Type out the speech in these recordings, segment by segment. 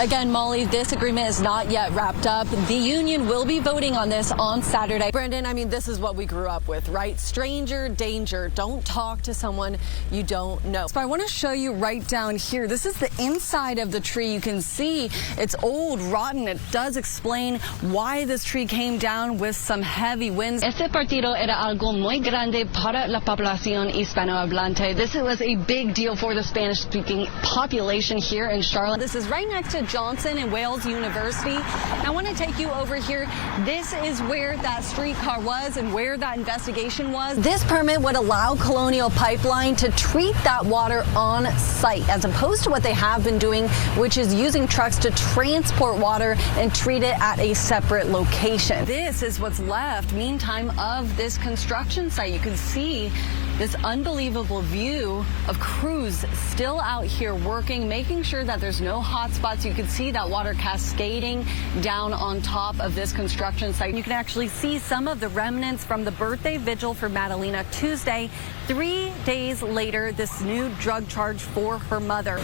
Again, Molly, this agreement is not yet wrapped up. The union will be voting on this on Saturday. Brandon, I mean, this is what we grew up with, right? Stranger danger. Don't talk to someone you don't know. So I want to show you right down here. This is the inside of the tree. You can see it's old, rotten. It does explain why this tree came down with some heavy winds. Este partido era algo muy grande para la población hispanohablante. This was a big deal for the Spanish-speaking population here in Charlotte. This is right next to Johnson and Wales University. And I want to take you over here. This is where that streetcar was and where that investigation was. This permit would allow Colonial Pipeline to treat that water on site, as opposed to what they have been doing, which is using trucks to transport water and treat it at a separate location. This is what's left, meantime, of this construction site. You can see this unbelievable view of crews still out here working, making sure that there's no hot spots. You can see that water cascading down on top of this construction site. You can actually see some of the remnants from the birthday vigil for Madalena Tuesday. 3 days later, this new drug charge for her mother.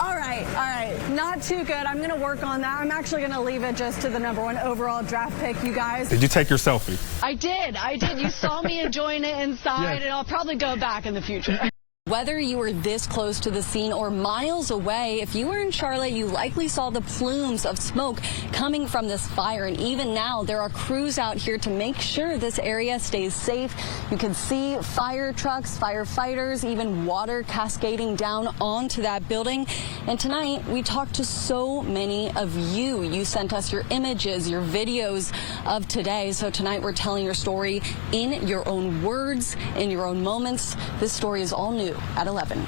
All right, not too good. I'm going to work on that. I'm actually going to leave it just to the #1 overall draft pick, you guys. Did you take your selfie? I did. You saw me enjoying it inside, yes. And I'll probably go back in the future. Whether you were this close to the scene or miles away, if you were in Charlotte, you likely saw the plumes of smoke coming from this fire. And even now, there are crews out here to make sure this area stays safe. You can see fire trucks, firefighters, even water cascading down onto that building. And tonight, we talked to so many of you. You sent us your images, your videos of today. So tonight, we're telling your story in your own words, in your own moments. This story is all new at 11.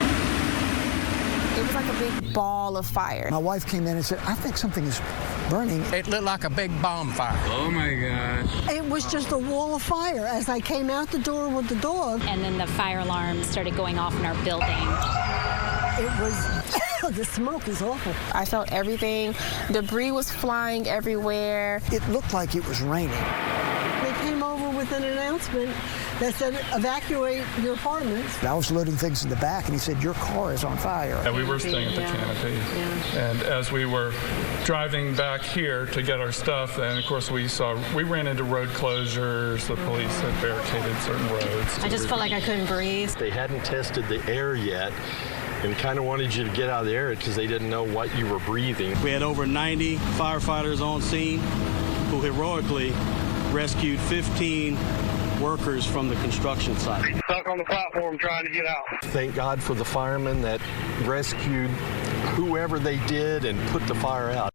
It was like a big ball of fire. My wife came in and said, I think something is burning. It looked like a big bonfire. Oh my gosh. It was just a wall of fire as I came out the door with the dog. And then the fire alarm started going off in our building. It was, the smoke is awful. I felt everything. Debris was flying everywhere. It looked like it was raining. They came over with an announcement that said, evacuate your apartments. I was loading things in the back, and he said, your car is on fire. And we were staying at the canopy. Yeah. And as we were driving back here to get our stuff, and of course we ran into road closures. The police had barricaded certain roads. I just felt like I couldn't breathe. They hadn't tested the air yet, and kind of wanted you to get out of the area because they didn't know what you were breathing. We had over 90 firefighters on scene who heroically rescued 15 workers from the construction site. Stuck on the platform trying to get out. Thank God for the firemen that rescued whoever they did and put the fire out.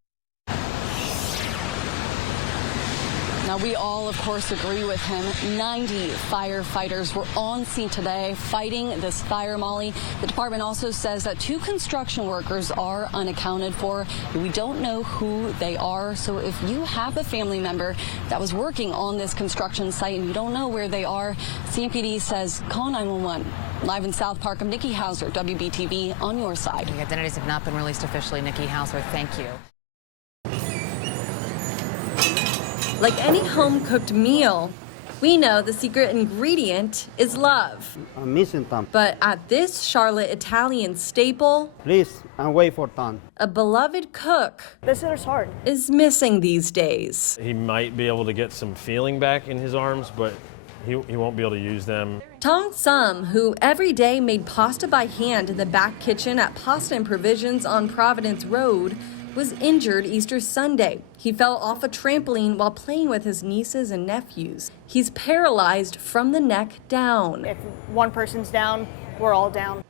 Now, we all, of course, agree with him. 90 firefighters were on scene today fighting this fire, Molly. The department also says that 2 construction workers are unaccounted for. We don't know who they are. So if you have a family member that was working on this construction site and you don't know where they are, CMPD says call 911. Live in South Park, I'm Nikki Hauser, WBTV, on your side. The identities have not been released officially. Nikki Hauser, thank you. Like any home-cooked meal, we know the secret ingredient is love. I'm missing Tom. But at this Charlotte Italian staple, please, I'm waiting for Tom. A beloved cook Visitor's heart is missing these days. He might be able to get some feeling back in his arms, but he won't be able to use them. Tong Sum, who every day made pasta by hand in the back kitchen at Pasta and Provisions on Providence Road, was injured Easter Sunday. He fell off a trampoline while playing with his nieces and nephews. He's paralyzed from the neck down. If one person's down, we're all down.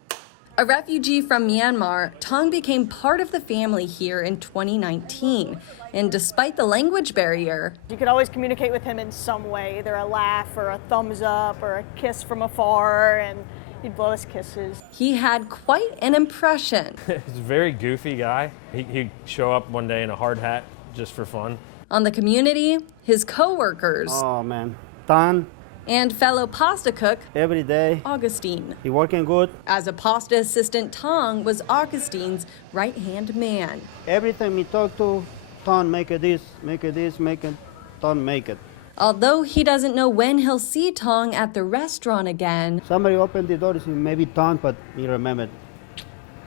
A refugee from Myanmar, Tong became part of the family here in 2019. And despite the language barrier, you could always communicate with him in some way, either a laugh or a thumbs up or a kiss from afar, and he'd blow us kisses. He had quite an impression. He's a very goofy guy. He'd show up one day in a hard hat just for fun. On the community, his co-workers. Oh man, Tan. And fellow pasta cook, every day, Augustine. He working good. As a pasta assistant, Tong was Augustine's right-hand man. Every time he talk to Tong, make it this, make it this, make it, Tong make it. Although he doesn't know when he'll see Tong at the restaurant again. Somebody opened the door to see maybe Tong, but he remembered,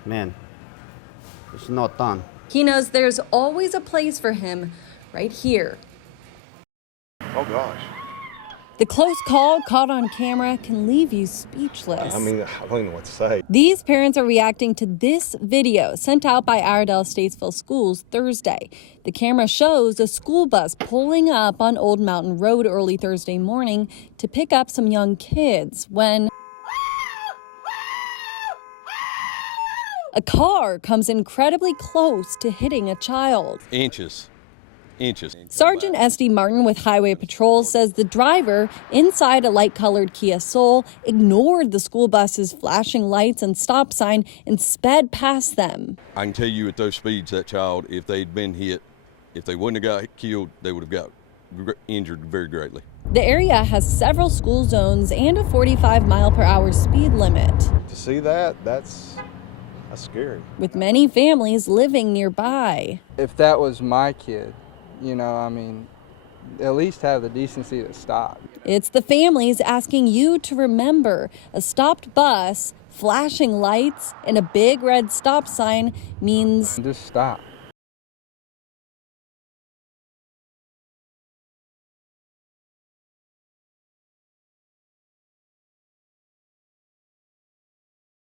man, It's not done. He knows there's always a place for him right here. Oh, gosh. The close call caught on camera can leave you speechless. I mean, I don't even know what to say. These parents are reacting to this video sent out by Iredell Statesville Schools Thursday. The camera shows a school bus pulling up on Old Mountain Road early Thursday morning to pick up some young kids when a car comes incredibly close to hitting a child. Inches. Sergeant S.D. Martin with Highway Patrol says the driver inside a light-colored Kia Soul ignored the school bus's flashing lights and stop sign and sped past them. I can tell you at those speeds, that child, if they'd been hit, if they wouldn't have got killed, they would have got injured very greatly. The area has several school zones and a 45-mile-per-hour speed limit. To see that, that's scary. With many families living nearby. If that was my kid, you know, I mean, at least have the decency to stop. It's the families asking you to remember a stopped bus, flashing lights, and a big red stop sign means just stop.